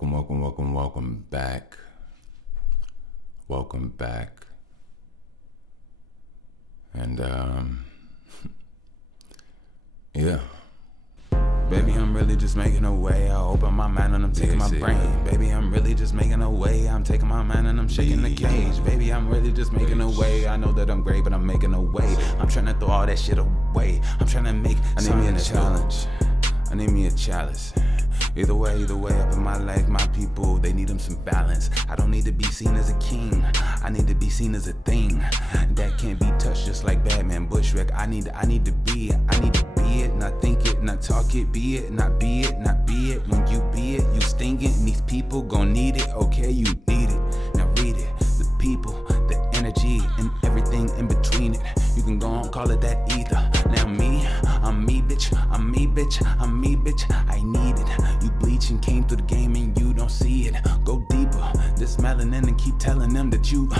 Welcome back. Welcome back. And, yeah. Baby, I'm really just making a way. I open my mind and I'm taking my brain. Baby, I'm really just making a way. I'm taking my mind and I'm shaking the cage. Baby, I'm really just making a way. I know that I'm great, but I'm making a way. I'm trying to throw all that shit away. I'm trying to make me a challenge. I need me a chalice. Either way, up in my life, my people, they need them some balance. I don't need to be seen as a king. I need to be seen as a thing that can't be touched, just like Batman, Bushwick. I need to be it, not think it, not talk it, be it, not be it, not be it. When you be it, you sting it, and these people gon' need it. Okay, you need it. Now read it. The people, the energy, and everything in between it. You can go on, call it that either. Now I'm me, bitch. I'm me, bitch. I'm me, bitch. I need it. You bleach and came through the game and you don't see it. Go deeper. This melanin and keep telling them that you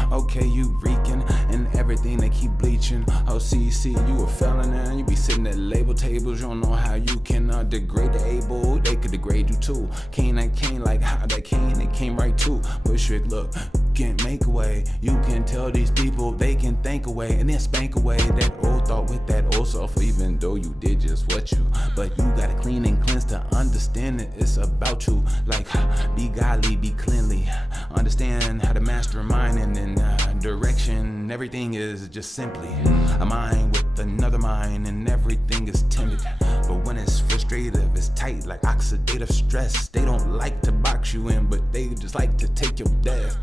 reeking and everything they keep bleaching. Oh, see, you a felon and you be sitting at label tables. You don't know how you can degrade the able. They could degrade you too. Cain like how that Cain, it came right too. Bushwick, look, can't make a way. You can tell these people they can think away and then spank away that old thought with that old self, even though you did just what you. But you gotta clean and cleanse to understand it. It's about you. Like, be godly, be cleanly. Understand how to master a mind and then direction. Everything is just simply a mind with another mind, and everything is timid. But when it's frustrative, it's tight like oxidative stress. They don't like to box you in, but they just like to take your death.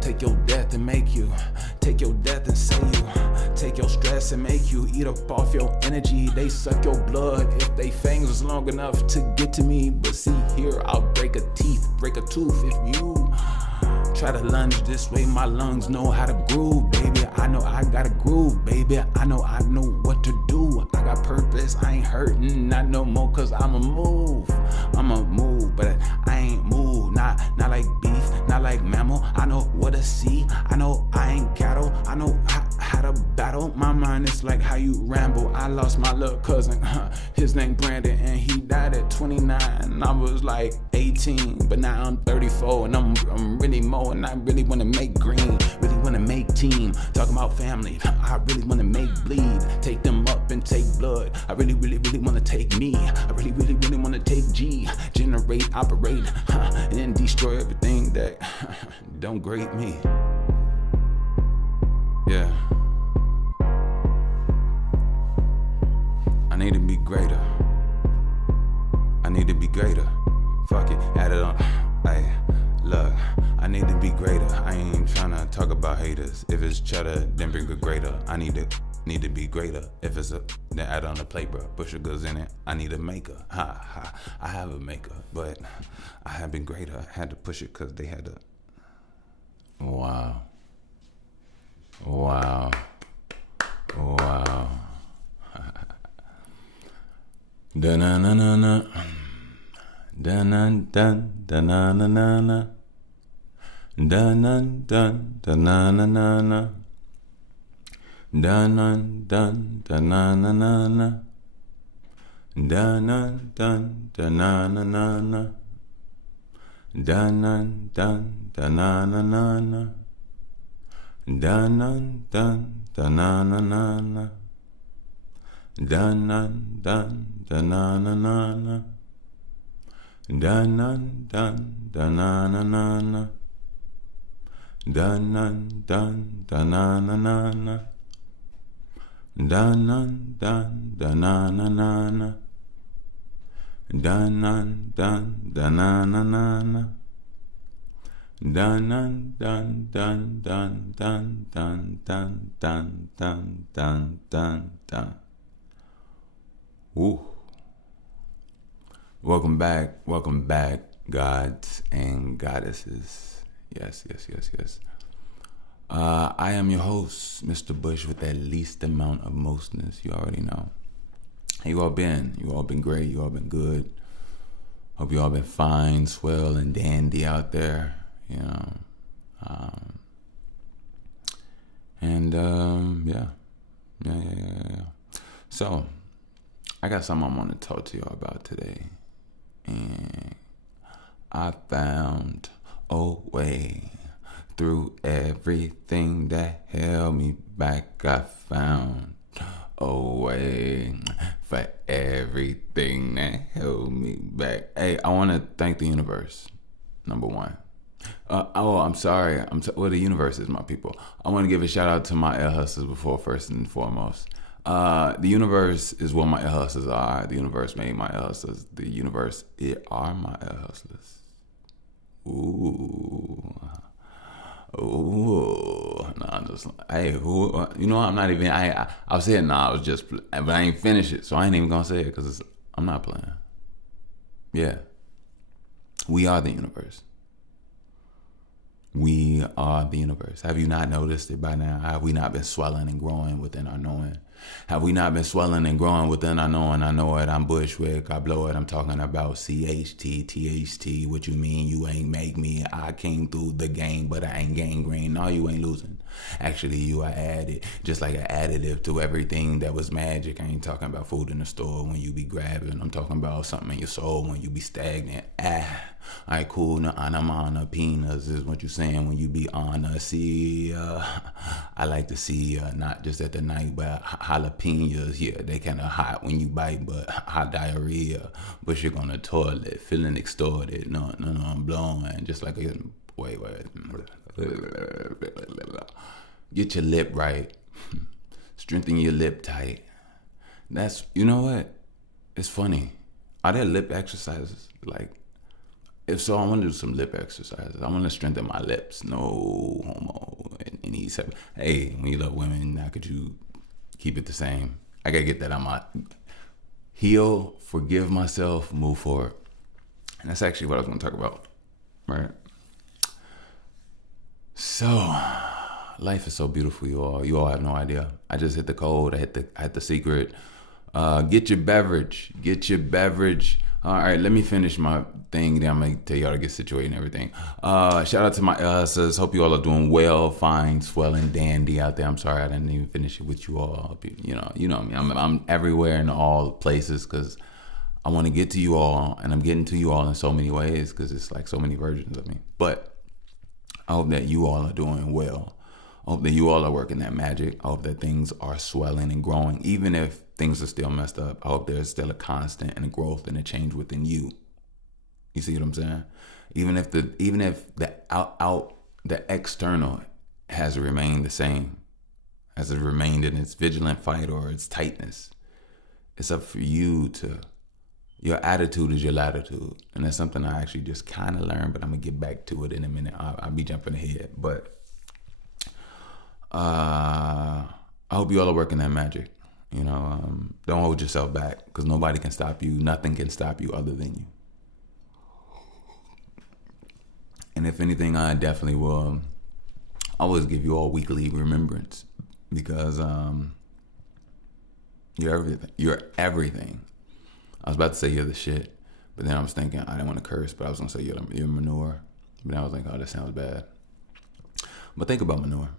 Take your death and make you. Take your death and say you. Take your stress and make you eat up off your energy. They suck your blood if they fangs was long enough to get to me. But see here, I'll break a tooth if you try to lunge this way. My lungs know how to groove, baby. I know I gotta groove, baby. I know what to do. I got purpose, I ain't hurting, not no more, cause I'ma move, but I ain't move, not like beef, not like mammal. I know what to see, I know I ain't cattle, I know how to battle. My mind is like how you ramble. I lost my little cousin, his name Brandon, and he died at 29. I was like 18, but now I'm 34, and I'm really more, and I really wanna make green, really wanna make team. Talking about family, I really wanna make bleed. Take them up and take blood. I really wanna take me. I really wanna take G. Generate, operate, and then destroy everything that don't grade me. Yeah. I need to be greater. Fuck it, add it on. Hey, look, I need to be greater. I ain't tryna talk about haters. If it's cheddar, then bring a greater. I need to be greater. If it's then add on the plate, bro. Put your goods in it. I need a maker. I have a maker, but I have been greater. I had to push it because they had to. Wow. Da-na-na-na-na. Da-na-dun-da-na-na-na-na. Dun-dun-dun-da-na-na-na-na. Dun-dun-dun-da-na-na-na-na. Dun-dun-dun-da-na-na-na-na. Dun-dun-dun-da-na-na-na-na. Dun-dun-dun-da-na-na-na-na. Dun-dun-dun-da-na-na-na-na. Dun-dun-dun-da-na-na-na-na. Dun-dun-dun-da-na-na-na-na. Dun-dun-dun-da-na-na-na-na. Dun-dun-dun-da-na-na-na-na. Dun-dun-dun-dun-dun-dun-dun-dun-dun-dun. Woo. Welcome back, gods and goddesses. Yes. I am your host, Mr. Bush, with that least amount of mostness. You already know. How you all been? You all been great. You all been good. Hope you all been fine, swell, and dandy out there. You know. Yeah. So, I got something I want to talk to y'all about today. And I found a way through everything that held me back. I found a way for everything that held me back. Hey, I want to thank the universe, number one. I'm sorry. Well, the universe is my people. I want to give a shout out to my air hustlers before, first and foremost. The universe is what my air hustlers are. The universe made my air hustlers. The universe are my air hustlers. Ooh. Ooh. No, I'm just, hey, who, you know, I'm not even, I was saying, I was just, but I ain't finished it, so I ain't even gonna say it, because I'm not playing. Yeah. We are the universe. We are the universe. Have you not noticed it by now? Have we not been swelling and growing within our knowing? Have we not been swelling and growing within our knowing? I know it, I'm Bushwick, I blow it, I'm talking about CHT, THT, what you mean you ain't make me? I came through the game, but I ain't gangrene. No, you ain't losing. Actually, you are added, just like an additive to everything that was magic. I ain't talking about food in the store when you be grabbing. I'm talking about something in your soul when you be stagnant. Alright, cool. No, I'm on a penis is what you saying when you be on a see. I like to see not just at the night, but jalapenos. Yeah, they kind of hot when you bite, but hot diarrhea. But you're on the toilet, feeling extorted. No, I'm blowing just like a wait. Get your lip right. Strengthen your lip tight. That's, you know what? It's funny. Are there lip exercises? Like, if so, I want to do some lip exercises. I want to strengthen my lips. No homo. And he said, hey, when you love women, how could you keep it the same? I got to get that on my heal, forgive myself, move forward. And that's actually what I was going to talk about. Right? So, life is so beautiful, you all. You all have no idea. I just hit the code. I hit the secret. Get your beverage. Get your beverage. All right, let me finish my thing. Then I'm going to tell y'all to get situated and everything. Shout out to my says, hope you all are doing well, fine, swell, and dandy out there. I'm sorry I didn't even finish it with you all. You know me. I'm everywhere in all places because I want to get to you all, and I'm getting to you all in so many ways because it's like so many versions of me. But I hope that you all are doing well. I hope that you all are working that magic. I hope that things are swelling and growing, even if things are still messed up. I hope there's still a constant and a growth and a change within you. You see what I'm saying? Even if the external has remained the same, has it remained in its vigilant fight or its tightness, it's up for you to. Your attitude is your latitude, and that's something I actually just kind of learned, but I'm gonna get back to it in a minute. I'll be jumping ahead, but I hope you all are working that magic. You know, don't hold yourself back because nobody can stop you. Nothing can stop you other than you. And if anything, I definitely will always give you all weekly remembrance because you're everything. You're everything. I was about to say you're the shit, but then I was thinking I didn't want to curse, but I was gonna say you're manure. But then I was like, oh, that sounds bad. But think about manure.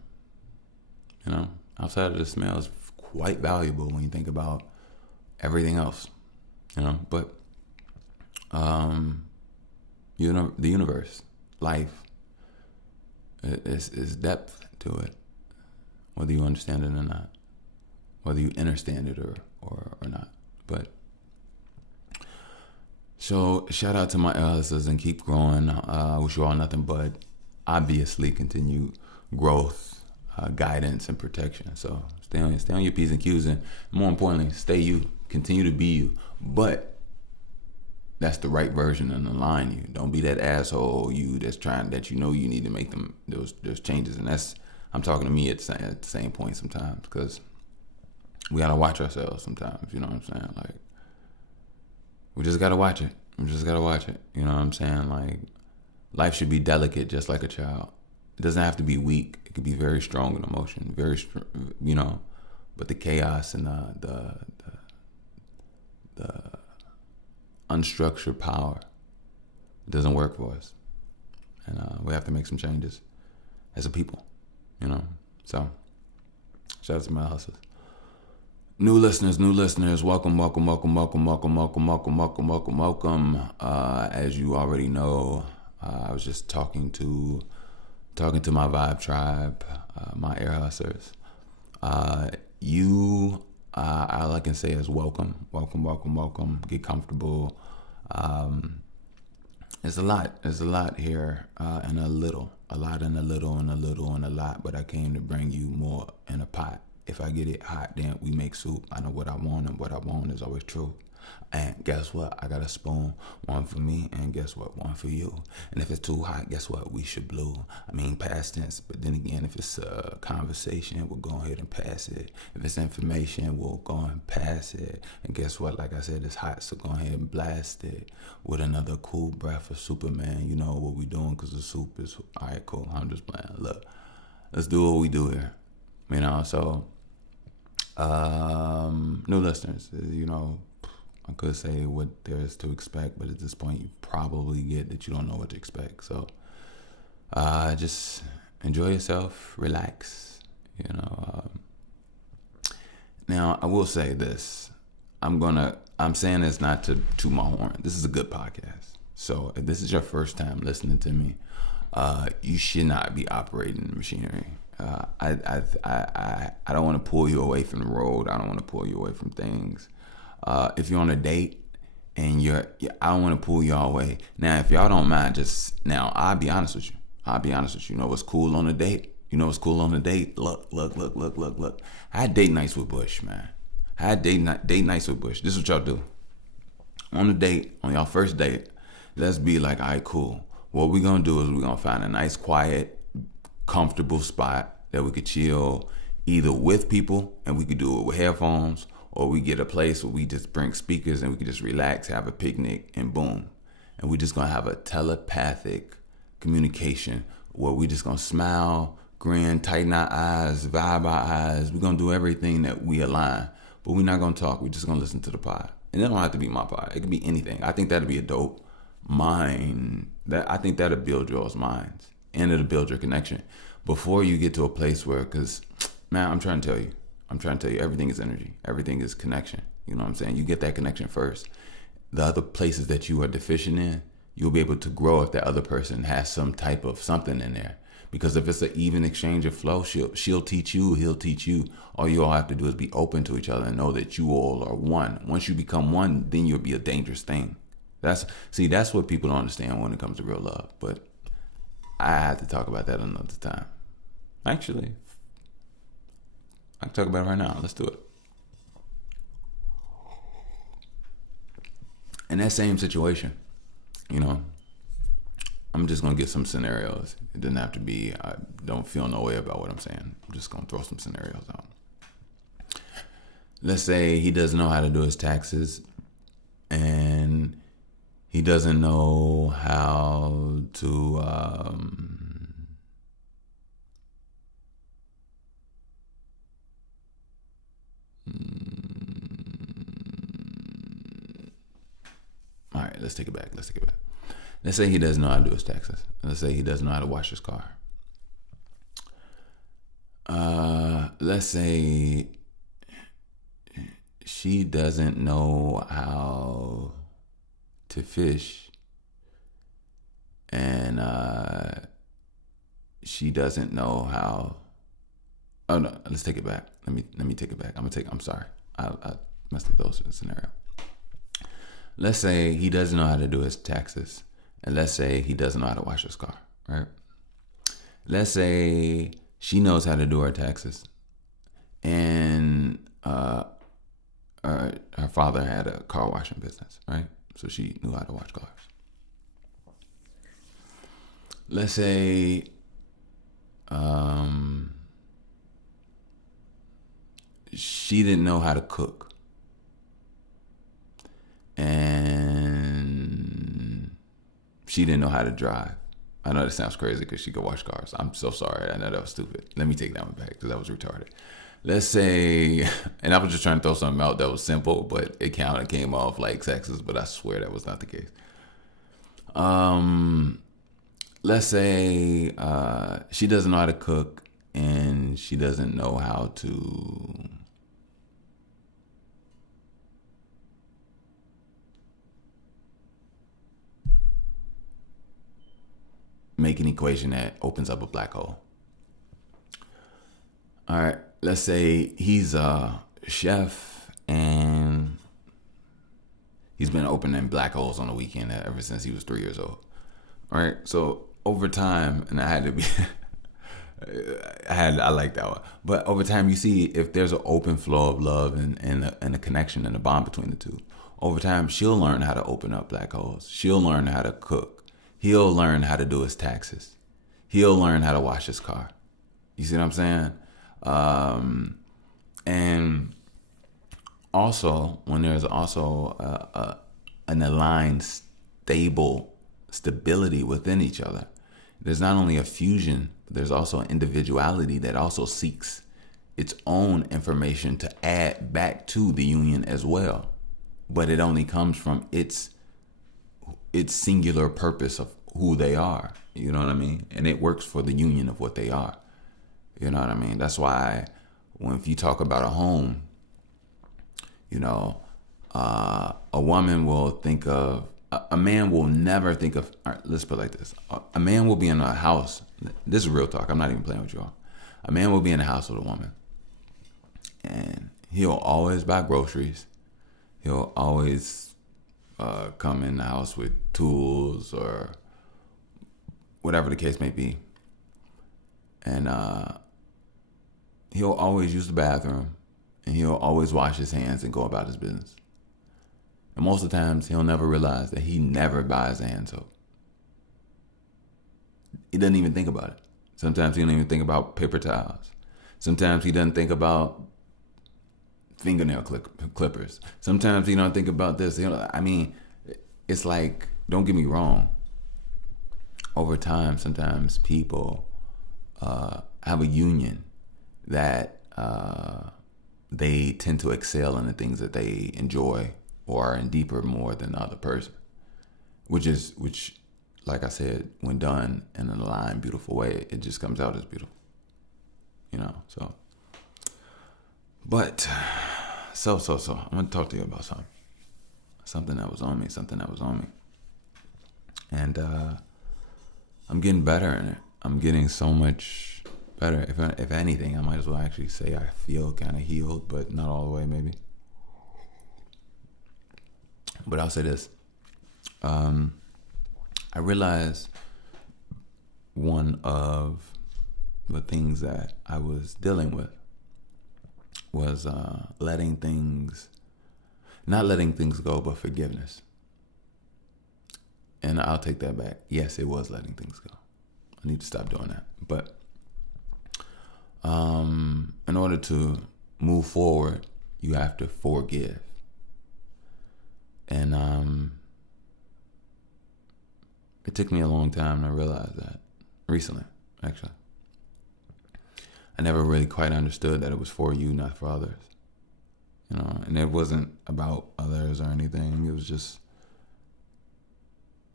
You know, outside of the smell is quite valuable when you think about everything else. You know, but the universe, life, is depth to it, whether you understand it or not, whether you understand it or not. But so shout out to my elders and keep growing. I wish you all nothing but obviously continued growth, guidance, and protection. So stay on your P's and Q's, and more importantly, stay you. Continue to be you. But that's the right version and align you. Don't be that asshole you that you know you need to make those changes. And that's, I'm talking to me at the same point sometimes, because we gotta watch ourselves sometimes. You know what I'm saying? Like, we just gotta watch it. You know what I'm saying? Like, life should be delicate, just like a child. It doesn't have to be weak. It could be very strong in emotion, you know. But the chaos and the unstructured power, it doesn't work for us, and we have to make some changes as a people, you know. So, shout out to my hustlers. New listeners, welcome. As you already know, I was just talking to my vibe tribe, my air hustlers. All I can say is welcome. Get comfortable. There's a lot here, and a little, and a lot. But I came to bring you more in a pot. If I get it hot, then we make soup. I know what I want, and what I want is always true. And guess what? I got a spoon, one for me, and guess what? One for you. And if it's too hot, guess what? We should blow. I mean, past tense. But then again, if it's a conversation, we'll go ahead and pass it. If it's information, we'll go and pass it. And guess what? Like I said, it's hot, so go ahead and blast it with another cool breath of Superman. You know what we doing, because the soup is, all right, cool. I'm just playing. Look, let's do what we do here. You know, so... new listeners, I could say what there is to expect, but at this point you probably get that you don't know what to expect. So just enjoy yourself, relax. Now I will say this. I'm saying this not to toot my horn. This is a good podcast. So if this is your first time listening to me, you should not be operating machinery. I don't want to pull you away from the road. I don't want to pull you away from things. If you're on a date and I don't want to pull y'all away. Now, if y'all don't mind, I'll be honest with you. You know what's cool on a date? Look. I had date nights with Bush, man. Date nights with Bush. This is what y'all do. On a date, on y'all first date, let's be like, all right, cool. What we're going to do is we're going to find a nice, quiet, comfortable spot that we could chill either with people, and we could do it with headphones, or we get a place where we just bring speakers and we could just relax, have a picnic, and boom. And we're just going to have a telepathic communication where we just going to smile, grin, tighten our eyes, vibe our eyes. We're going to do everything that we align, but we're not going to talk. We're just going to listen to the pod. And it don't have to be my pod. It could be anything. I think that'd be a dope mind. I think that'll build y'all's minds. And it'll build your connection before you get to a place where, because, man, I'm trying to tell you, everything is energy. Everything is connection. You know what I'm saying? You get that connection first. The other places that you are deficient in, you'll be able to grow if that other person has some type of something in there. Because if it's an even exchange of flow, she'll teach you, he'll teach you. All you all have to do is be open to each other and know that you all are one. Once you become one, then you'll be a dangerous thing. That's what people don't understand when it comes to real love. But I have to talk about that another time. Actually, I can talk about it right now. Let's do it. In that same situation, I'm just going to get some scenarios. It doesn't have to be, I don't feel no way about what I'm saying. I'm just going to throw some scenarios out. Let's say he doesn't know how to do his taxes, and he doesn't know how to all right, let's take it back. Let's say he doesn't know how to do his taxes. Let's say he doesn't know how to wash his car. Let's say she doesn't know how to fish, and she doesn't know how. Oh no, let's take it back. Let me take it back. I'm sorry. I messed up those scenario. Let's say he doesn't know how to do his taxes, and let's say he doesn't know how to wash his car, right? Let's say she knows how to do her taxes, and her father had a car washing business, right? So she knew how to wash cars. Let's say she didn't know how to cook, and she didn't know how to drive. I know that sounds crazy because she could wash cars. I'm so sorry. I know that was stupid. Let me take that one back because that was retarded. Let's say, and I was just trying to throw something out that was simple, but it kind of came off like sexist, but I swear that was not the case. Let's say she doesn't know how to cook, and she doesn't know how to make an equation that opens up a black hole. All right, let's say he's a chef and he's been opening black holes on the weekend ever since he was 3 years old. All right, so over time, and I had to be, I like that one. But over time, you see if there's an open flow of love and a connection and a bond between the two. Over time, she'll learn how to open up black holes. She'll learn how to cook. He'll learn how to do his taxes. He'll learn how to wash his car. You see what I'm saying? And also, when there's also an aligned, stability within each other, there's not only a fusion, but there's also an individuality that also seeks its own information to add back to the union as well. But it only comes from its singular purpose of who they are. You know what I mean? And it works for the union of what they are. You know what I mean? That's why if you talk about a home, you know, a woman will think of, a man will never think of, all right, let's put it like this. A man will be in a house. This is real talk. I'm not even playing with y'all. A man will be in a house with a woman. And he'll always buy groceries. He'll always come in the house with tools or whatever the case may be. And he'll always use the bathroom. And he'll always wash his hands and go about his business. And most of the times, he'll never realize that he never buys hand soap. He doesn't even think about it. Sometimes he don't even think about paper towels. Sometimes he doesn't think about fingernail clippers. Sometimes he don't think about this. I mean, it's like, don't get me wrong. Over time, sometimes people have a union that they tend to excel in the things that they enjoy or are in deeper more than the other person, which, like I said, when done in an aligned, beautiful way, it just comes out as beautiful, you know. So, but so I'm gonna talk to you about something that was on me, and I'm getting better in it. I'm getting so much better. If anything, I might as well actually say I feel kind of healed, but not all the way, maybe. But I'll say this. I realized one of the things that I was dealing with was not letting things go, but forgiveness. And I'll take that back. Yes, it was letting things go. I need to stop doing that. But in order to move forward, you have to forgive. And it took me a long time to realize that. Recently, actually. I never really quite understood that it was for you, not for others. You know, and it wasn't about others or anything. It was just,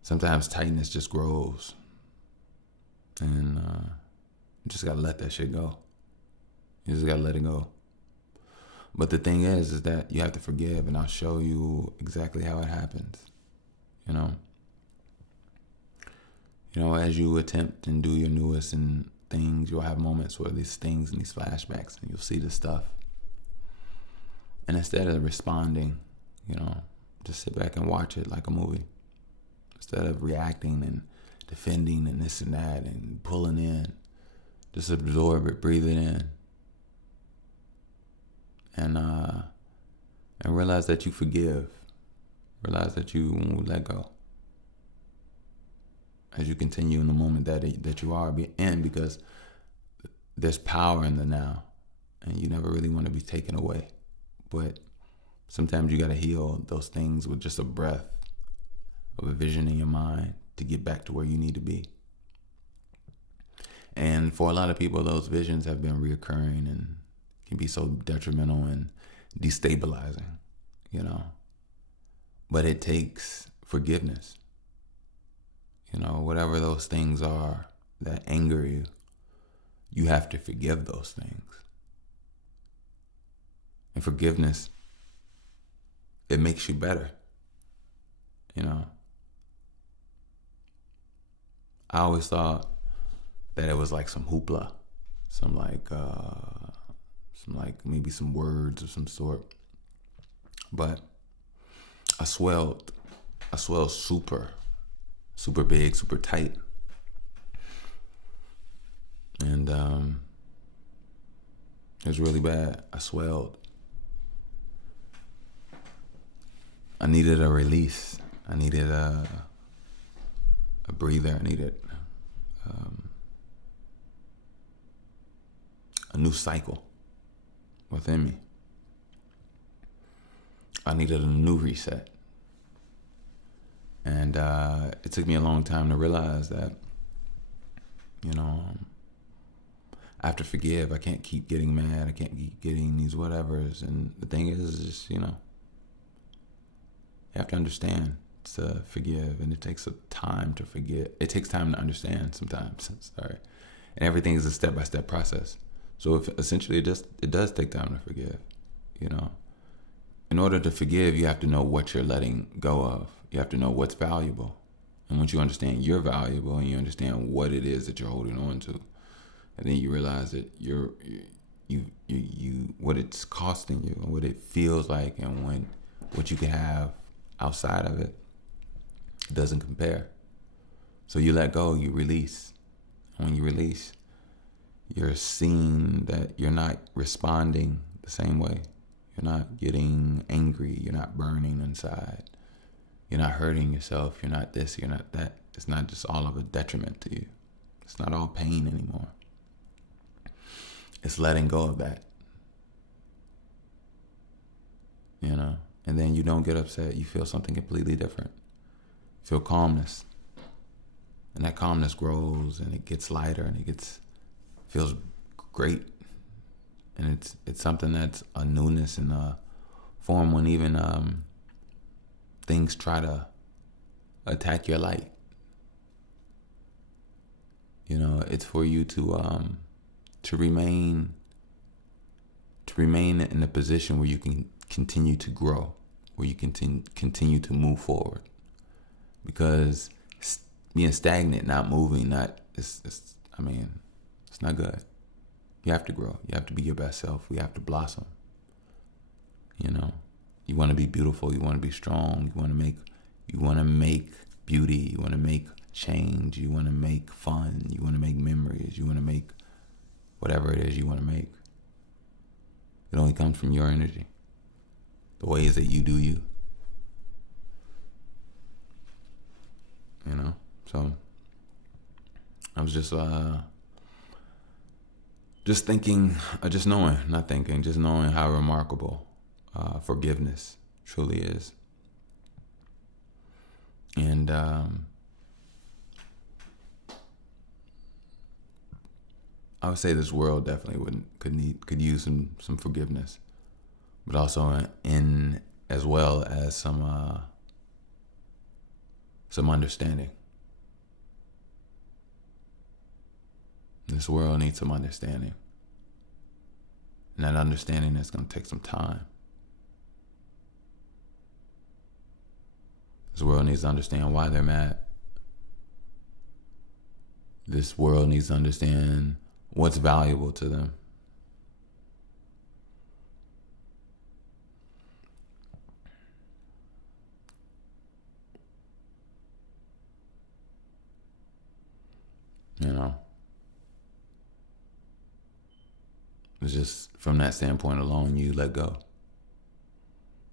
sometimes tightness just grows. And you just gotta let that shit go. You just gotta let it go. But the thing is that you have to forgive, and I'll show you exactly how it happens. You know, as you attempt and do your newest and things, you'll have moments where these things and these flashbacks, and you'll see the stuff. And instead of responding, you know, just sit back and watch it like a movie. Instead of reacting and defending and this and that and pulling in, just absorb it, breathe it in. And realize that you forgive. Realize that you let go. As you continue in the moment that you are in, because there's power in the now, and you never really want to be taken away. But sometimes you got to heal those things with just a breath of a vision in your mind to get back to where you need to be. And for a lot of people, those visions have been reoccurring and can be so detrimental and destabilizing, you know. But it takes forgiveness. You know, whatever those things are that anger you, you have to forgive those things. And forgiveness, it makes you better. You know, I always thought that it was like some hoopla, some like maybe some words of some sort. But I swelled super big, super tight. And it was really bad. I swelled. I needed a release. I needed a breather. I needed a new cycle within me. I needed a new reset. And it took me a long time to realize that, I have to forgive. I can't keep getting mad. I can't keep getting these whatevers. And the thing is just, you have to understand to forgive. And it takes a time to forget. It takes time to understand sometimes. Sorry. And everything is a step-by-step process. So if essentially it does take time to forgive, In order to forgive, you have to know what you're letting go of. You have to know what's valuable. And once you understand you're valuable and you understand what it is that you're holding on to, and then you realize that you what it's costing you and what it feels like, and what you can have outside of it doesn't compare. So you let go, you release. And when you release, you're seeing that you're not responding the same way. You're not getting angry. You're not burning inside. You're not hurting yourself. You're not this. You're not that. It's not just all of a detriment to you. It's not all pain anymore. It's letting go of that. And then you don't get upset. You feel something completely different. You feel calmness. And that calmness grows and it gets lighter and feels great. And it's something that's a newness in a form when even things try to attack your light. It's for you to remain in a position where you can continue to grow, where you can continue to move forward. Because being stagnant, not moving, it's not good. You have to grow. You have to be your best self. We have to blossom. You want to be beautiful. You want to be strong. You want to make beauty. You want to make change. You want to make fun. You want to make memories. You want to make whatever it is you want to make. It only comes from your energy. The ways that you do you. So I was just thinking, just knowing, not thinking, just knowing how remarkable forgiveness truly is. And I would say this world definitely could use some forgiveness, but also in as well as some understanding. This world needs some understanding. And that understanding is going to take some time. This world needs to understand why they're mad. This world needs to understand what's valuable to them. It's just from that standpoint alone, you let go.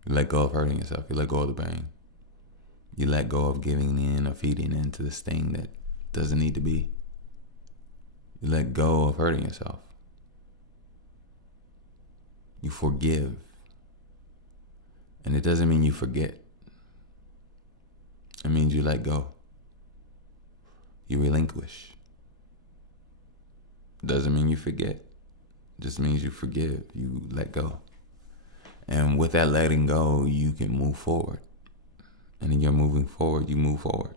You let go of hurting yourself. You let go of the pain. You let go of giving in or feeding into this thing that doesn't need to be. You let go of hurting yourself. You forgive. And it doesn't mean you forget. It means you let go. You relinquish. It doesn't mean you forget. It just means you forgive. You let go. And with that letting go, you can move forward. And in your moving forward, you move forward.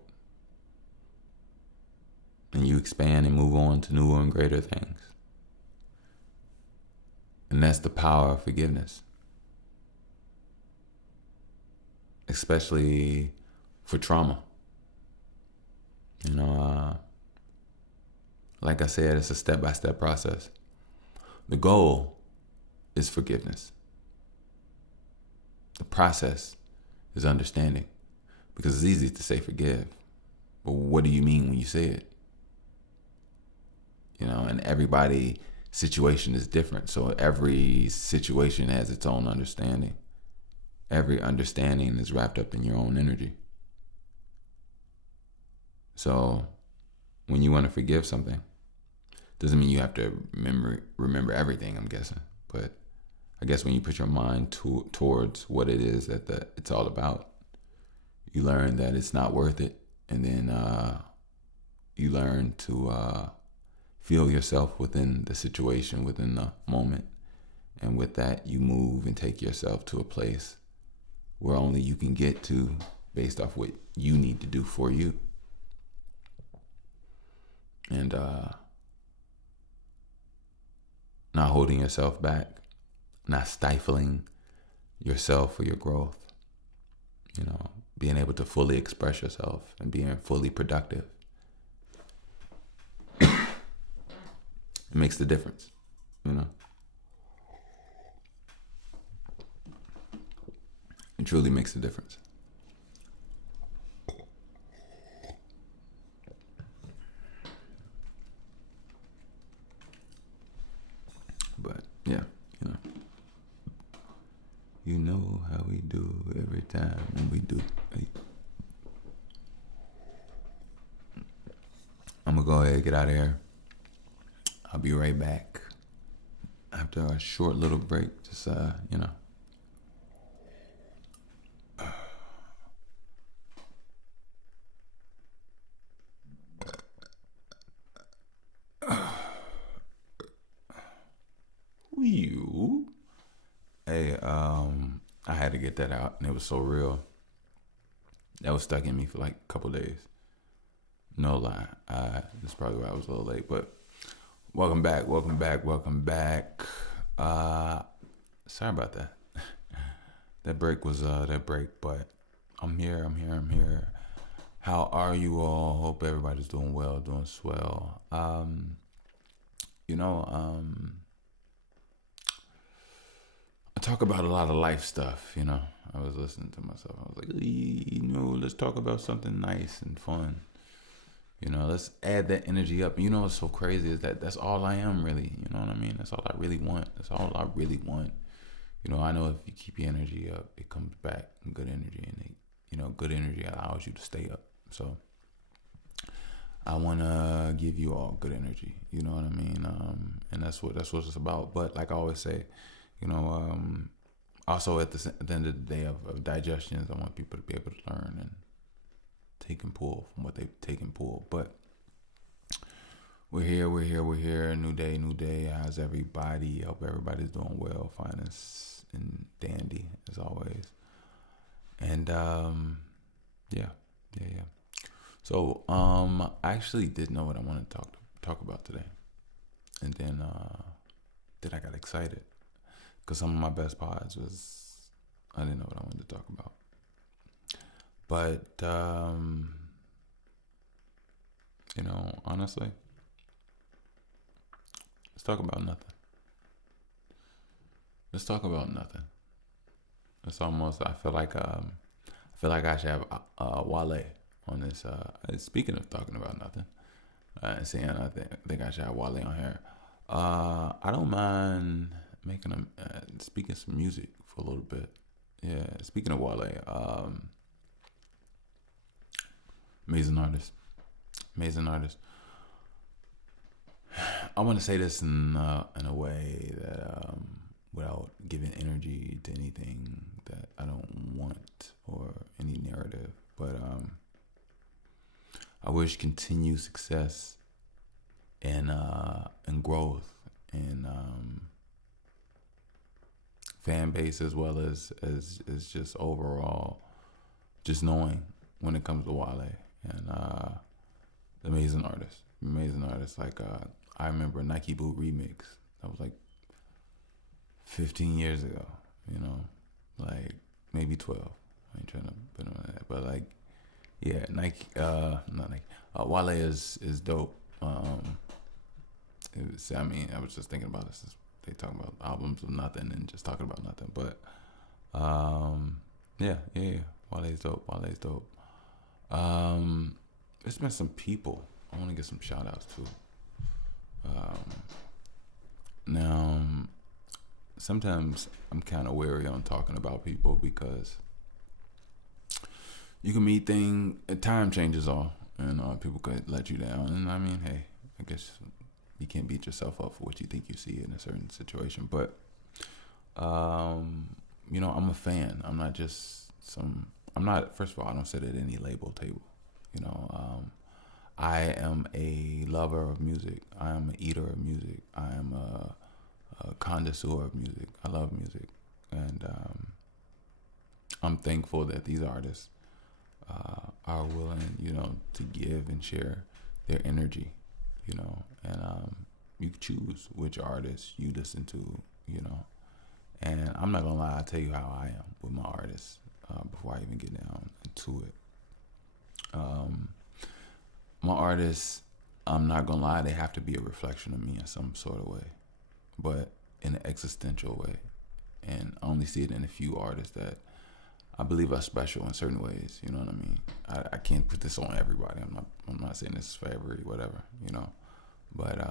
And you expand and move on to newer and greater things. And that's the power of forgiveness. Especially for trauma. Like I said, it's a step-by-step process. The goal is forgiveness. The process is understanding. Because it's easy to say forgive. But what do you mean when you say it? And everybody's situation is different. So every situation has its own understanding. Every understanding is wrapped up in your own energy. So when you want to forgive something, doesn't mean you have to remember everything, I'm guessing. But I guess when you put your mind towards what it is that it's all about, you learn that it's not worth it. And then you learn to feel yourself within the situation, within the moment. And with that, you move and take yourself to a place where only you can get to based off what you need to do for you. And not holding yourself back, not stifling yourself for your growth. Being able to fully express yourself and being fully productive. It makes the difference, It truly makes a difference. But yeah, you know how we do every time when we do. Hey. I'm gonna go ahead and get out of here. I'll be right back after a short little break. Just Hey, I had to get that out, and it was so real. That was stuck in me for like a couple days. No lie. That's probably why I was a little late, but welcome back. Sorry about that. That break was that break, but I'm here. How are you all? Hope everybody's doing well, doing swell. I talk about a lot of life stuff, I was listening to myself. I was like, let's talk about something nice and fun. Let's add that energy up. And what's so crazy is that that's all I am really. You know what I mean? That's all I really want. I know if you keep your energy up, it comes back in good energy. And, good energy allows you to stay up. So I want to give you all good energy. You know what I mean? And that's what it's about. But like I always say, also at the end of the day of digestions, I want people to be able to learn and take and pull from what they take and pull. But we're here. New day. How's everybody? Hope everybody's doing well, fine and dandy as always. And yeah. So I actually didn't know what I wanted to talk about today, and then I got excited. Because some of my best pods I didn't know what I wanted to talk about. But, honestly, let's talk about nothing. It's almost, I feel like I should have Wale on this. Speaking of talking about nothing, I think I should have Wale on here. I don't mind making speaking some music for a little bit. Yeah, speaking of Wale, amazing artist. I want to say this in a way that without giving energy to anything that I don't want or any narrative, but I wish continued success and growth and fan base as well as just overall just knowing when it comes to Wale and amazing artist. Like I remember a Nike Boot remix that was like 15 years ago, like maybe 12. I ain't trying to put on that, but like yeah, Nike not Nike. Wale is dope. I mean, I was just thinking about this. They talk about albums of nothing and just talking about nothing. But yeah. Wale's dope. There's been some people. I want to get some shout outs too. Now, sometimes I'm kind of wary on talking about people because you can meet time changes all, and people could let you down. And I mean, hey, I guess you can't beat yourself up for what you think you see in a certain situation. But, I'm a fan. I'm not just first of all, I don't sit at any label table. I am a lover of music. I am an eater of music. I am a connoisseur of music. I love music. And I'm thankful that these artists are willing, to give and share their energy, and you choose which artists you listen to, and I'm not gonna lie, I'll tell you how I am with my artists before I even get down into it. My artists, I'm not gonna lie, they have to be a reflection of me in some sort of way, but in an existential way, and I only see it in a few artists that I believe are special in certain ways. You know what I mean? I can't put this on everybody. I'm not saying this is for every whatever. But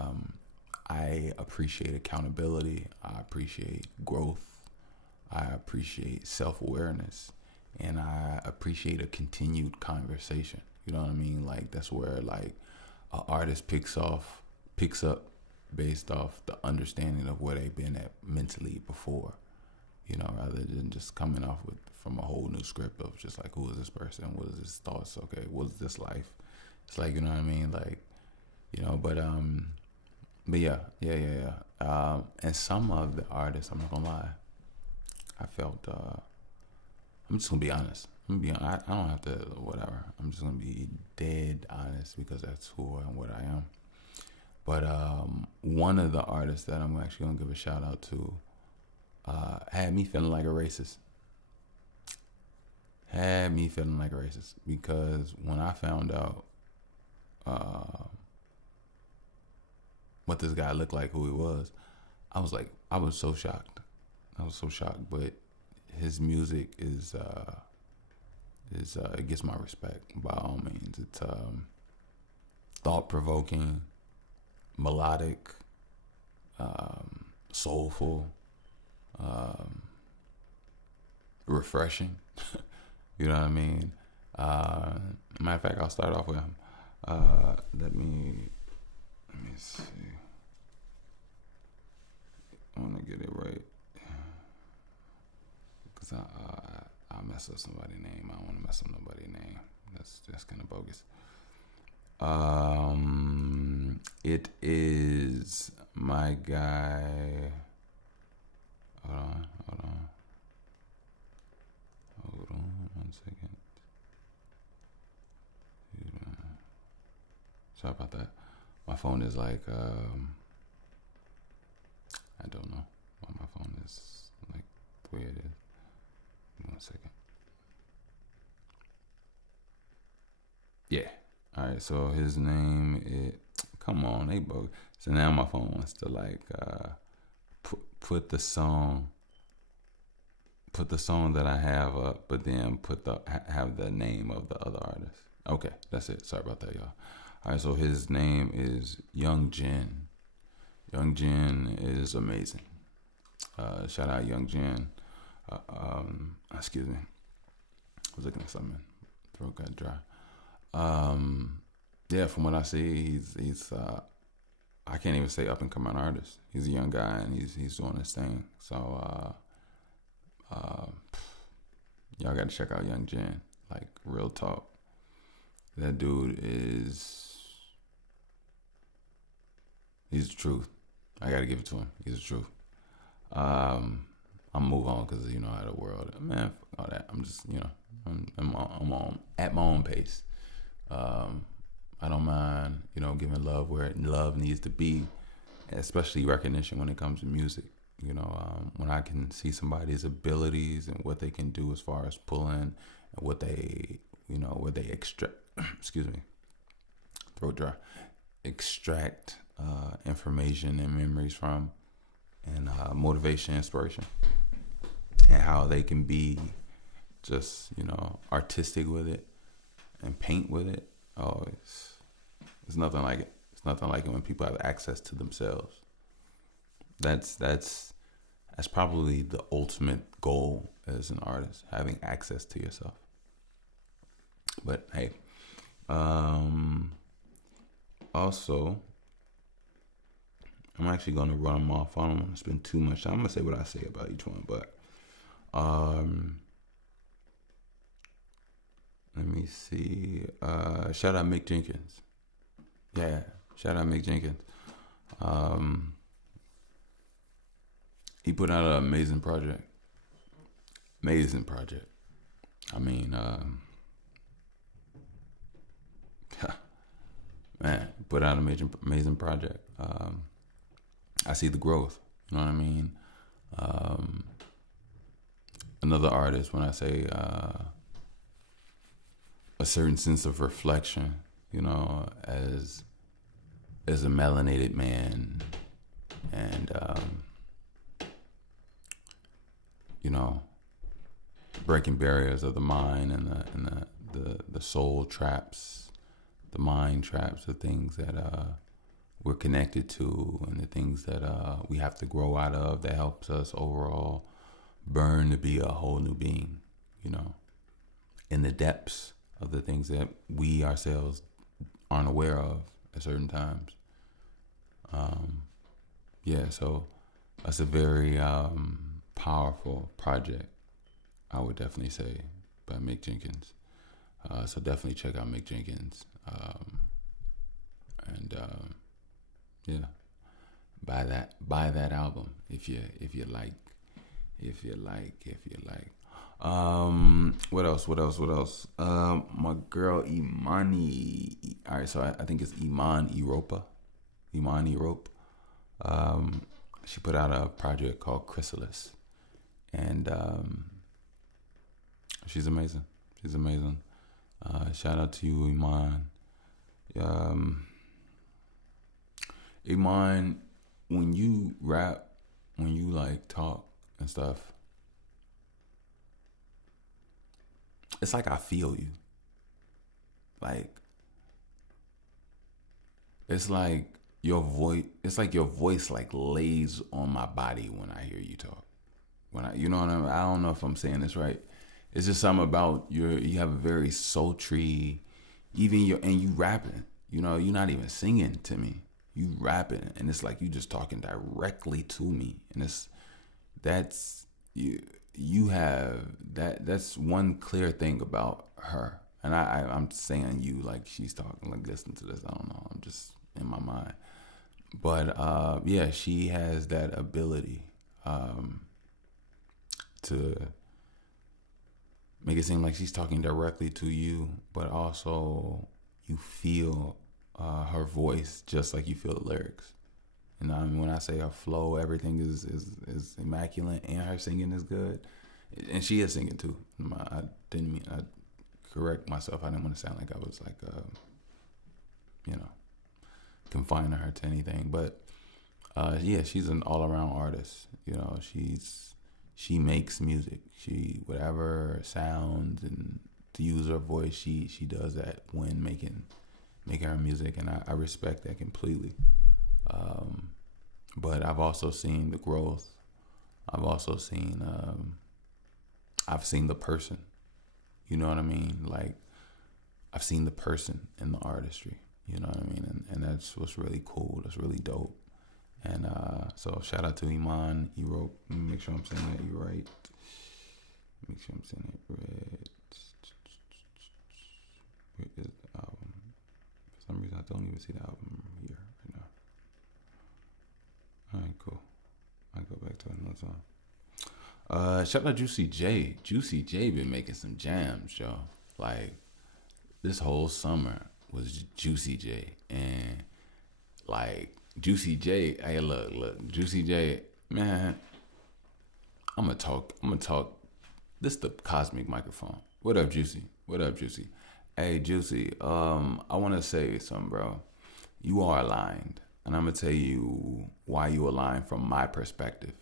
I appreciate accountability. I appreciate growth. I appreciate self-awareness, and I appreciate a continued conversation. You know what I mean? Like that's where like an artist picks up based off the understanding of where they've been at mentally before. Rather than just coming off from a whole new script of just like, who is this person? What is his thoughts? Okay, what is this life? It's like, you know what I mean? Like, but yeah. And some of the artists, I'm not gonna lie, I felt, I'm just gonna be honest. I don't have to, whatever. I'm just gonna be dead honest because that's who and what I am. But one of the artists that I'm actually gonna give a shout out to, had me feeling like a racist. Because when I found out what this guy looked like, who he was, I was so shocked. But his music is it gets my respect by all means. It's thought-provoking, melodic, soulful, refreshing. You know what I mean? Matter of fact, I'll start off with him. Let me see. I want to get it right because I mess up somebody's name. I don't want to mess up nobody's name. That's kind of bogus. It is my guy. Hold on 1 second. Sorry about that. My phone is like, I don't know why my phone is like the way it is. 1 second. Yeah. All right. So his name is. Come on, they both. So now my phone wants to like put the song that I have up, but then have the name of the other artist. Okay, that's it. Sorry about that, y'all. All right, so his name is Young Jin. Young Jin is amazing. Shout out Young Jin. Excuse me. I was looking at something. Throat got dry. Yeah, from what I see, he's I can't even say up and coming artist. He's a young guy and he's doing his thing. So y'all got to check out Young Jin. Like real talk. That dude he's the truth. I got to give it to him. He's the truth. I'm move on because you know how the world, man, all that. I'm just I'm on at my own pace. I don't mind, giving love where love needs to be, especially recognition when it comes to music. When I can see somebody's abilities and what they can do as far as pulling, and what they, what they extract. Excuse me, throat dry. Extract information and memories from, and motivation, inspiration, and how they can be just, artistic with it and paint with it. Oh, it's nothing like it. It's nothing like it when people have access to themselves. That's probably the ultimate goal as an artist, having access to yourself. But hey, also, I'm actually gonna run them off. I don't want to spend too much time. I'm gonna say what I say about each one, but let me see. Shout out Mick Jenkins. Yeah, shout out Mick Jenkins. He put out an amazing project. Amazing project. I mean, man, put out an amazing project. I see the growth. You know what I mean? Another artist, when I say a certain sense of reflection, as a melanated man, and breaking barriers of the mind and the soul traps, the mind traps, the things that we're connected to, and the things that we have to grow out of, that helps us overall burn to be a whole new being, in the depths of the things that we ourselves aren't aware of at certain times. So that's a very powerful project, I would definitely say, by Mick Jenkins. So definitely check out Mick Jenkins. Buy that album if you like. What else? My girl Imani. All right, so I think it's Iman Europa. She put out a project called Chrysalis, and she's amazing. Shout out to you, Iman. Iman, when you rap, when you talk and stuff, it's like I feel you. It's like your voice. It's like your voice lays on my body when I hear you talk. You know what I mean? I don't know if I'm saying this right. It's just something about you have a very sultry, and you rapping. You're not even singing to me. You rapping, and it's like you just talking directly to me, and that's you have that's one clear thing about her. And I'm saying you like she's talking, listen to this. I don't know. I'm just in my mind. But she has that ability to make it seem like she's talking directly to you, but also you feel her voice just like you feel the lyrics. And when I say her flow, everything is immaculate, and her singing is good, and she is singing too. I correct myself. I didn't want to sound like I was confining her to anything, but she's an all-around artist. She makes music. She whatever sounds, and to use her voice, she does that when making her music, and I respect that completely. But I've also seen the growth. I've also seen I've seen the person. You know what I mean? I've seen the person in the artistry. You know what I mean? And that's what's really cool. That's really dope. And so shout out to Iman Europe. Let me make sure I'm saying that you're right. Make sure I'm saying it right. Where is the album? For some reason, I don't even see the album here right now. All right, cool. I'll go back to another song. Shout out Juicy J. Juicy J been making some jams, yo. This whole summer was Juicy J, and Juicy J. Hey, look, Juicy J, man. I'm gonna talk. This is the cosmic microphone. What up, Juicy? Hey, Juicy. I want to say something, bro. You are aligned. and I'm gonna tell you why you align from my perspective.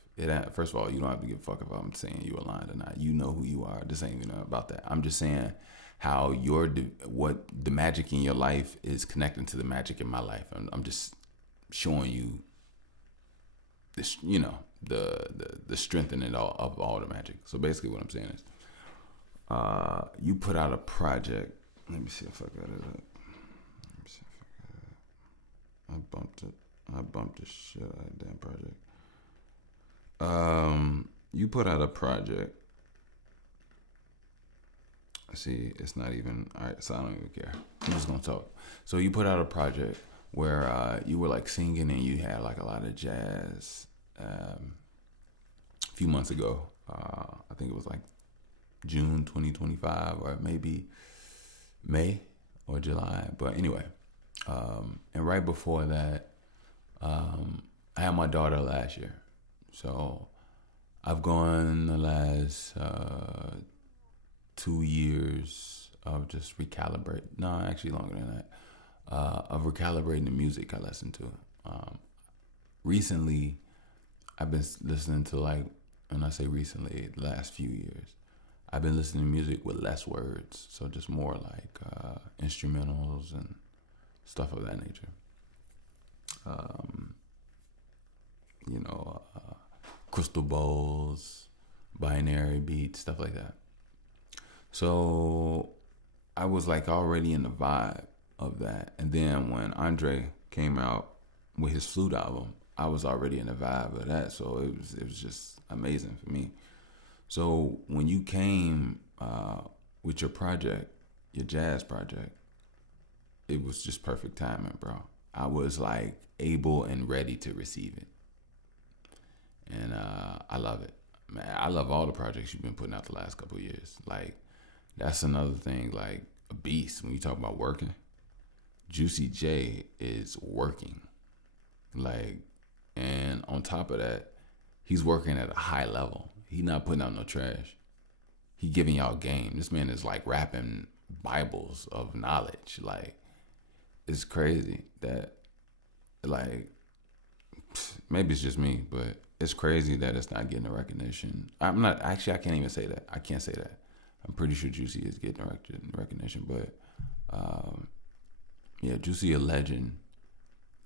First of all, you don't have to give a fuck if I'm saying you aligned or not. You know who you are. This ain't even about that. I'm just saying how what the magic in your life is connecting to the magic in my life. I'm just showing you this, the strengthening of all the magic. So basically, what I'm saying is, you put out a project. Let me see if I got it up. I bumped it. I bumped the shit out of that damn project. You put out a project. See, it's not even alright, so I don't even care. I'm just gonna talk. So you put out a project where you were like singing and you had like a lot of jazz. A few months ago, I think it was like June 2025 or maybe May or July. But anyway, and right before that, I had my daughter last year. So I've gone the last 2 years of just recalibrate. No, actually longer than that. Of recalibrating the music I listen to. Recently, I've been listening to, like, when I say recently, the last few years, I've been listening to music with less words. So just more like instrumentals and stuff of that nature. Crystal bowls, binary beats, stuff like that. So I was like already in the vibe of that. And then when Andre came out with his flute album, I was already in the vibe of that. So it was just amazing for me. So when you came with your project, your jazz project, it was just perfect timing, bro. I was like able and ready to receive it. And I love it. Man, I love all the projects you've been putting out the last couple of years. Like, that's another thing, like a beast. When you talk about working, Juicy J is working. Like, and on top of that, he's working at a high level. He not putting out no trash. He giving y'all game. This man is like rapping Bibles of knowledge. Like, it's crazy that, like, maybe it's just me, but it's crazy that it's not getting the recognition. I can't even say that. I can't say that. I'm pretty sure Juicy is getting recognition, but yeah, Juicy a legend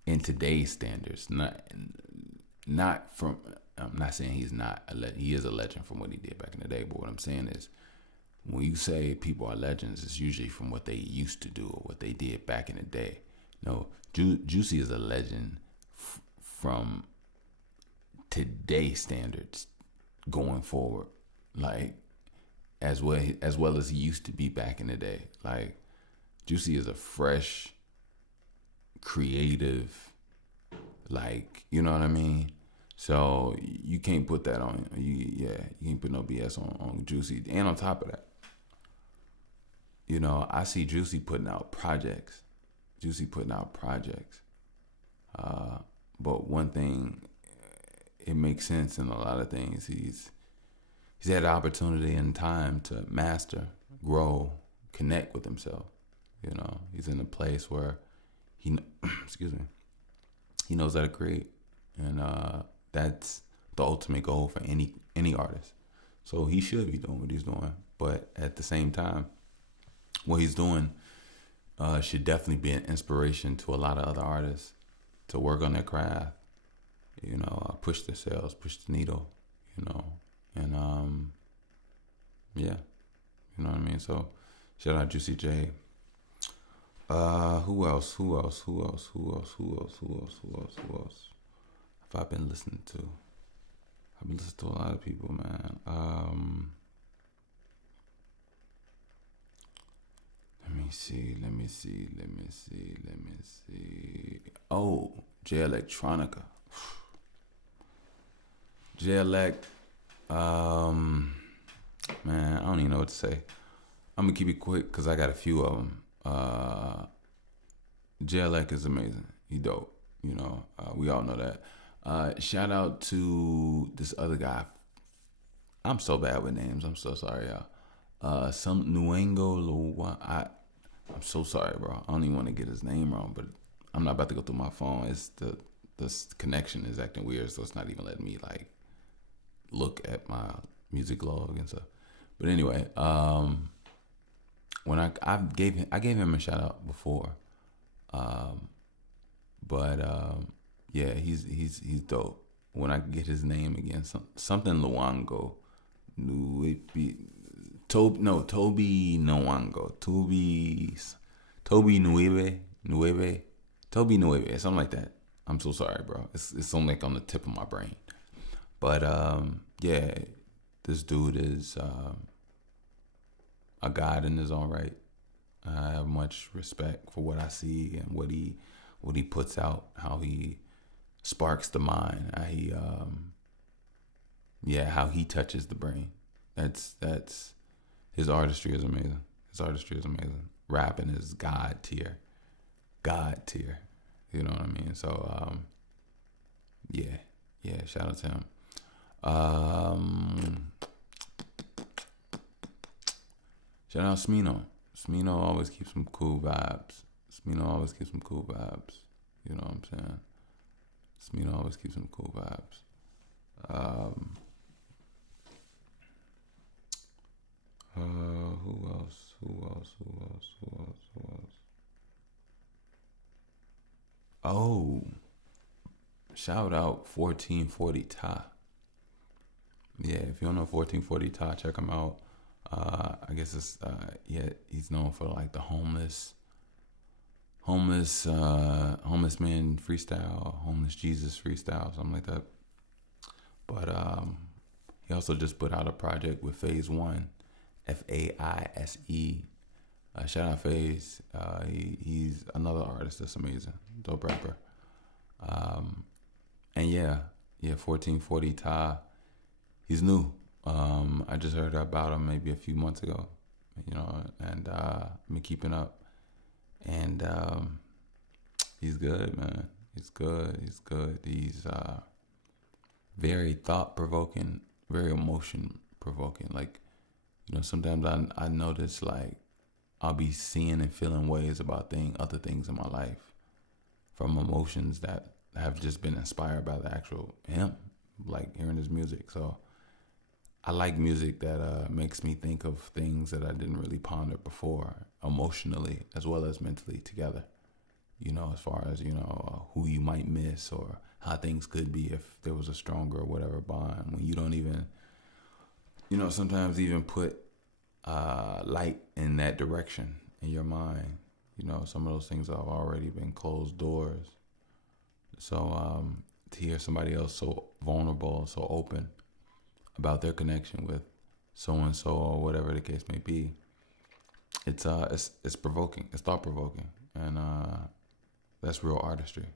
in today's standards. Not from. I'm not saying he's not a legend. He is a legend from what he did back in the day. But what I'm saying is, when you say people are legends, it's usually from what they used to do or what they did back in the day. No, Juicy is a legend from today's standards going forward, like as well as he used to be back in the day. Like, Juicy is a fresh, creative, like, you know what I mean? So you can't put that on you can't put no BS on Juicy. And on top of that, I see Juicy putting out projects. But one thing, it makes sense in a lot of things. He's had the opportunity and time to master, grow, connect with himself. He's in a place where he knows how to create, and that's the ultimate goal for any artist. So he should be doing what he's doing, but at the same time, what he's doing should definitely be an inspiration to a lot of other artists to work on their craft. Push themselves, push the needle. And yeah, you know what I mean. So shout out Juicy J. Who else have I been listening to? I've been listening to a lot of people, man. Let me see. Oh, J Electronica. J Elect. Man, I don't even know what to say. I'm gonna keep it quick because I got a few of them. J Elect is amazing. He dope. We all know that. Shout out to this other guy. I'm so bad with names. I'm so sorry, y'all. Some Nuengo Luwa. I'm so sorry, bro. I don't even want to get his name wrong, but I'm not about to go through my phone. It's the connection is acting weird, so it's not even letting me like look at my music log and stuff. But anyway, when I gave him a shout out before, but yeah, he's dope. When I get his name again, something Luango, Toby Nwango, Toby Nueve, something like that. I'm so sorry, bro. It's only like on the tip of my brain. But yeah, this dude is a god in his own right. I have much respect for what I see and what he puts out, how he sparks the mind, how he touches the brain. That's his artistry is amazing. Rapping is god tier. You know what I mean? So yeah, shout out to him. Shout out Smino. Smino always keeps some cool vibes. You know what I'm saying? Smino always keeps some cool vibes. Who else? Oh, shout out 1440 Ty. Yeah, if you don't know 1440 Ty, check him out. I guess it's he's known for like the homeless man freestyle, homeless Jesus freestyle, something like that. But he also just put out a project with Phase One, FAISE. Shout out Phase. He's another artist that's amazing, dope rapper. And yeah, 1440 Ty. He's new. I just heard about him maybe a few months ago, and I've been keeping up. And he's good, man. He's good. He's very thought-provoking, very emotion-provoking. Like, sometimes I notice, like, I'll be seeing and feeling ways about other things in my life from emotions that have just been inspired by the actual him, like hearing his music. So I like music that makes me think of things that I didn't really ponder before, emotionally as well as mentally together. As far as, who you might miss or how things could be if there was a stronger or whatever bond. When you don't even, sometimes even put light in that direction in your mind. Some of those things have already been closed doors. So to hear somebody else so vulnerable, so open about their connection with so and so or whatever the case may be, it's provoking, it's thought provoking, and that's real artistry.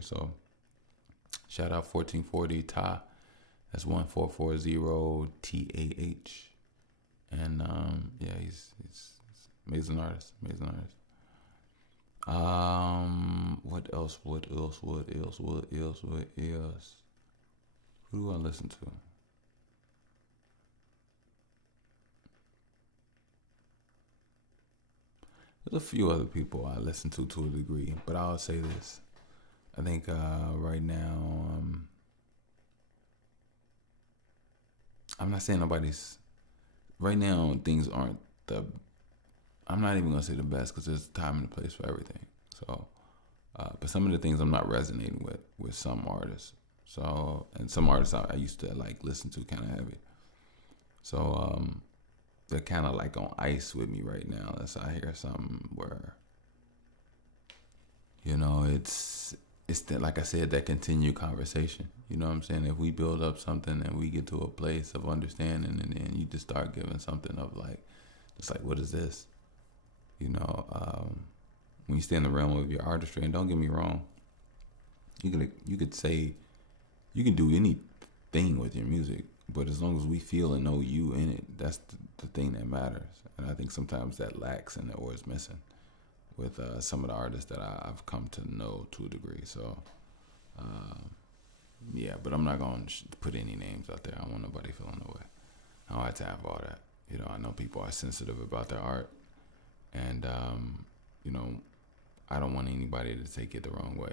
So shout out 1440 Ty. That's 1440 TAH, and he's amazing artist. What else? Who do I listen to? There's a few other people I listen to a degree, but I'll say this. I think right now, I'm not saying nobody's. Right now, things aren't I'm not even gonna say the best because there's a time and a place for everything. So, but some of the things I'm not resonating with some artists. So, and some artists I used to like listen to kind of heavy. So, they're kind of like on ice with me right now. Unless I hear something where, it's like I said, that continued conversation. You know what I'm saying? If we build up something and we get to a place of understanding, and then you just start giving something of like, it's like, what is this? When you stay in the realm of your artistry, and don't get me wrong, you could say, you can do anything with your music, but as long as we feel and know you in it, that's the thing that matters. And I think sometimes that lacks or is missing with some of the artists that I've come to know to a degree. So, but I'm not going to put any names out there. I don't want nobody feeling no way. I don't have time for all that. I know people are sensitive about their art, and I don't want anybody to take it the wrong way,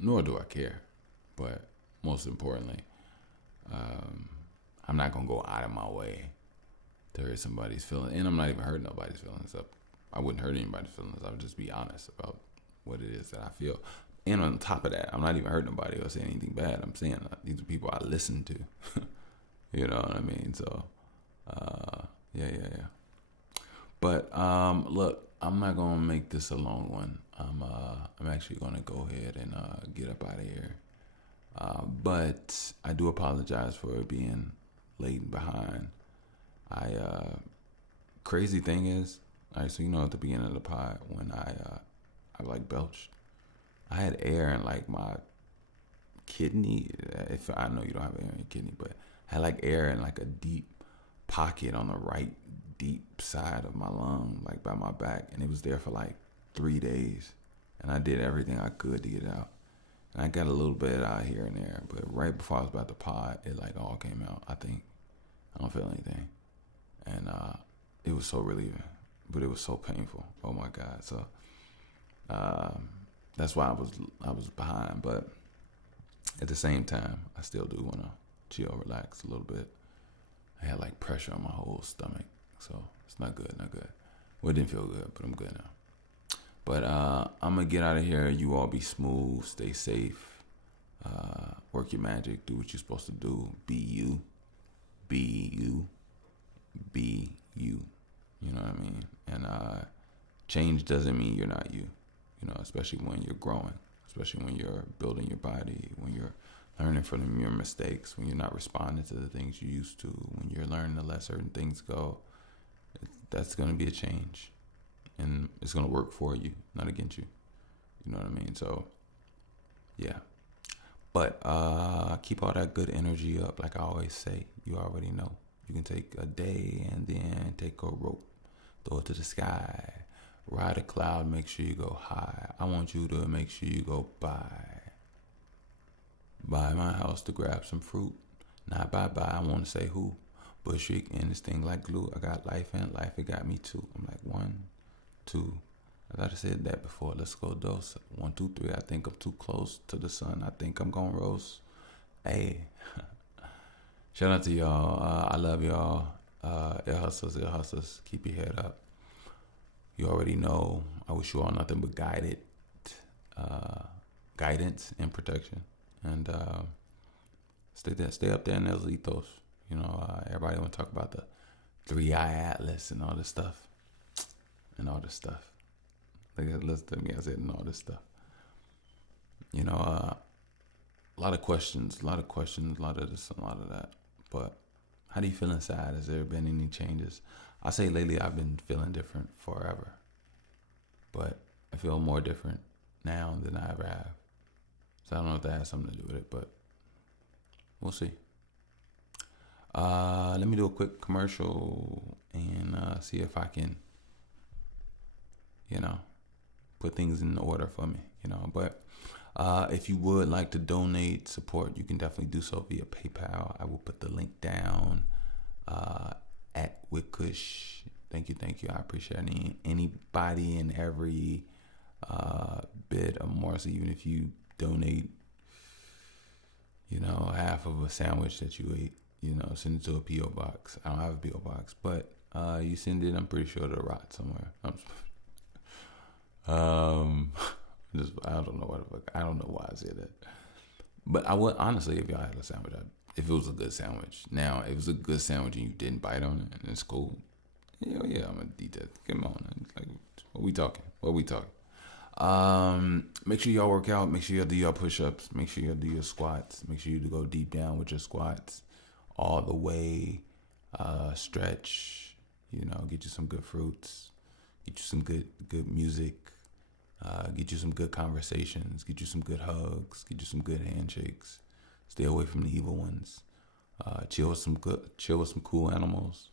nor do I care. But most importantly, I'm not going to go out of my way to hurt somebody's feelings. And I'm not even hurting nobody's feelings. I wouldn't hurt anybody's feelings. I would just be honest about what it is that I feel. And on top of that, I'm not even hurting nobody or saying anything bad. I'm saying these are people I listen to. You know what I mean? So, yeah. But look, I'm not gonna make this a long one. I'm actually gonna go ahead and get up out of here. But I do apologize for being late and behind. Crazy thing is, all right, so at the beginning of the pod when I like belched, I had air in like my kidney. If I know you don't have air in your kidney, but I had like air in like a deep pocket on the right deep side of my lung, like by my back, and it was there for like 3 days, and I did everything I could to get it out. And I got a little bit out here and there, but right before I was about to pod, it like all came out. I think I don't feel anything, and it was so relieving, but it was so painful. Oh my God! So that's why I was behind, but at the same time, I still do want to chill, relax a little bit. I had like pressure on my whole stomach, so it's not good. Well, it didn't feel good, but I'm good now. But I'm gonna get out of here. You all be smooth, stay safe, work your magic, do what you're supposed to do. Be you. You know what I mean? And change doesn't mean you're not you. Especially when you're growing, especially when you're building your body, when you're learning from your mistakes, when you're not responding to the things you used to, when you're learning to let certain things go. That's going to be a change, and it's going to work for you, not against you. You know what I mean? So, yeah. But keep all that good energy up. Like I always say, you already know. You can take a day and then take a rope, throw it to the sky, ride a cloud, make sure you go high. I want you to make sure you go by my house to grab some fruit. Not bye, I want to say who. Bushwick and this thing like glue. I got life and life, it got me too. I'm like 1, 2. I thought I said that before. Let's go dose. 1, 2, 3. I think I'm too close to the sun. I think I'm gonna roast. Hey. Shout out to y'all. I love y'all. It hustles. Keep your head up. You already know. I wish you all nothing but guidance and protection. And stay up there in those ethos. Everybody want to talk about the 3-eye atlas and all this stuff. Listen to me. I said and all this stuff. A lot of questions, a lot of this and a lot of that. But how do you feel inside? Has there been any changes? I say lately I've been feeling different forever. But I feel more different now than I ever have. So I don't know if that has something to do with it, but we'll see. Let me do a quick commercial and see if I can, put things in order for me, But if you would like to donate, support, you can definitely do so via PayPal. I will put the link down at Wickush. Thank you. I appreciate anybody and every bit of more. So even if you donate, half of a sandwich that you ate, send it to a P.O. box. I don't have a P.O. box, but you send it, I'm pretty sure it'll rot somewhere. I don't know I don't know why I said that. But I would, honestly, if y'all had a sandwich, if it was a good sandwich. Now, if it was a good sandwich and you didn't bite on it, and it's cool, hell yeah, I'm going to eat that. Come on. Like, what we talking? Make sure y'all work out. Make sure y'all do your push-ups. Make sure y'all do your squats. Make sure you go deep down with your squats all the way. Stretch. Get you some good fruits. Get you some good music. Get you some good conversations. Get you some good hugs. Get you some good handshakes. Stay away from the evil ones. Chill with some cool animals.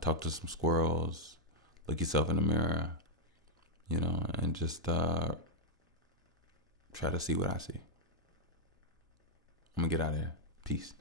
Talk to some squirrels. Look yourself in the mirror. And just try to see what I see. I'm gonna get out of here. Peace.